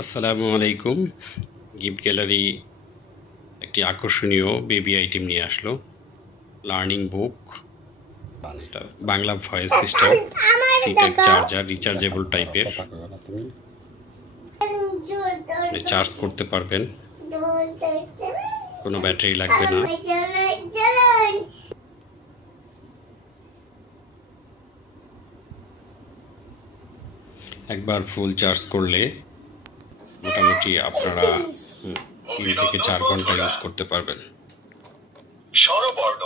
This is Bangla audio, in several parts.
আসসালামু আলাইকুম। গিফট গ্যালারি একটি আকর্ষণীয় বেবি আইটেম নিয়ে আসলো, লার্নিং বুক। এটা Bangla voice system, C type charger, rechargeable টাইপের। চার্জ করতে পারবেন, কোনো ব্যাটারি লাগবে না। একবার ফুল চার্জ করলে মোটামুটি আপনারা 3 থেকে 4 ঘন্টা ইউজ করতে পারবেন। স্বরবর্ণ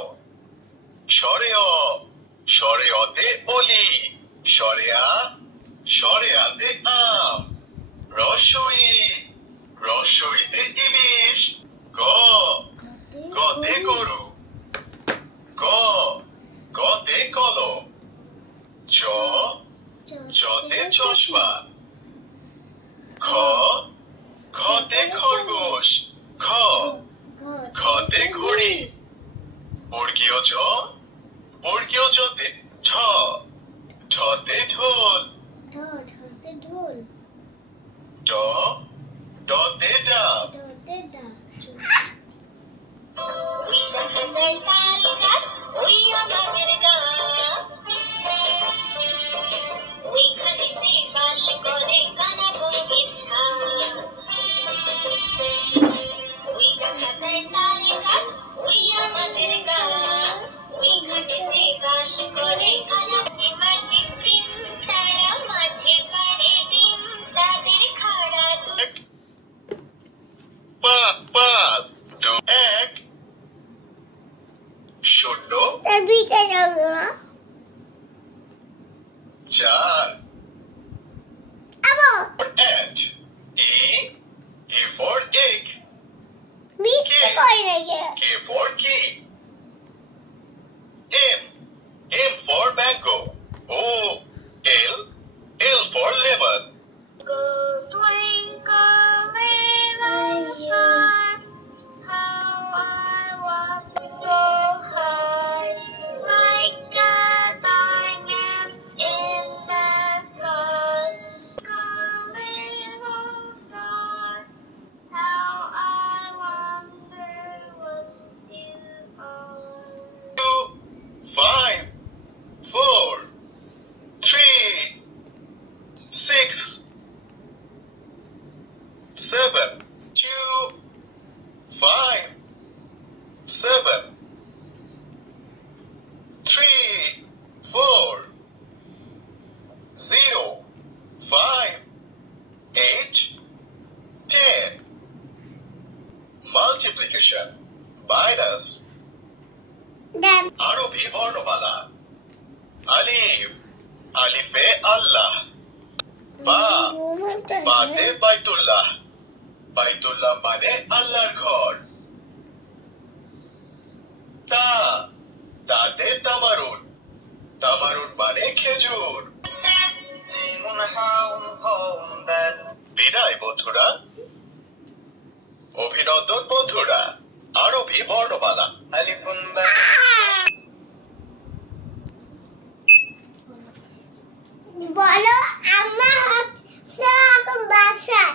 স্বরে অ, স্বরে অতে অলি, স্বরে আ, স্বরে আতে আম, রস্বই, রস্বইতে ইলিশ, গ, গতে গরু, ক, গতে কলম, চ, চতে চশমা, খ, খতে খরগোশ, খ, খতে ঘড়ি, বর্গীয় ছ, বর্গীয় চতে ছ, ঠতে ঢোল, ড, ডতে ডাব। চার, ant, E for egg, K for key, M for mango, O, L for lemon. Multiplication, minus, আরবি বর্ণমালা, আলিফ, আলিফে আল্লাহ, বা, বাতে বাইতুল্লাহ, বাইতুল্লাহ মানে আল্লাহর ঘর, তা, তাতে তামারুন, তামারুন মানে খেজুর। বিদায় বন্ধুরা, অভিনন্দন বন্ধুরা। আরবি বর্ণমালা বলো আম্মা হচ্ছে এখন বাসায়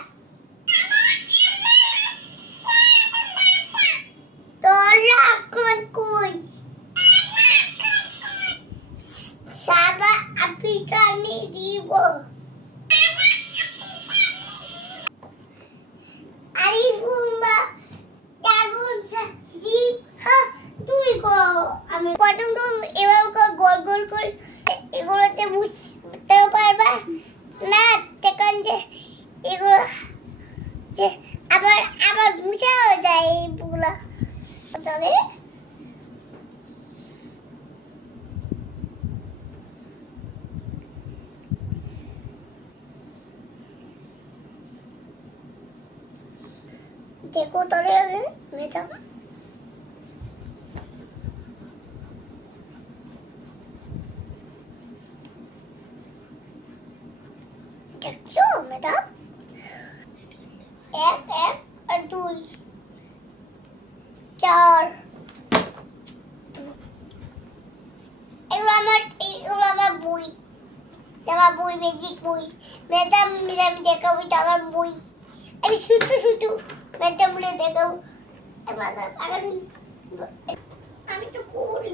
তোরা এখন কই সাবা আপিকানি দিব আরিফুম্বা দাগুন জিপ তুই গো আমি প্রথম তো এভাবে গোল গোল করে এগুলো যে বুঝতে পারবা না তখন যে এগুলো যে আবার আবার বুঝাও যায় এইগুলো তাহলে देखो तले अभी मैं जा देखो मैडम एक और दो चार এগুলো আমার বই, আমার বই ম্যাজিক বই। ম্যাডাম দেখো আমার বই। আমি শুধু শুধু ম্যাডাম বলে দেখাবো মাথা পাগল আমি তো করি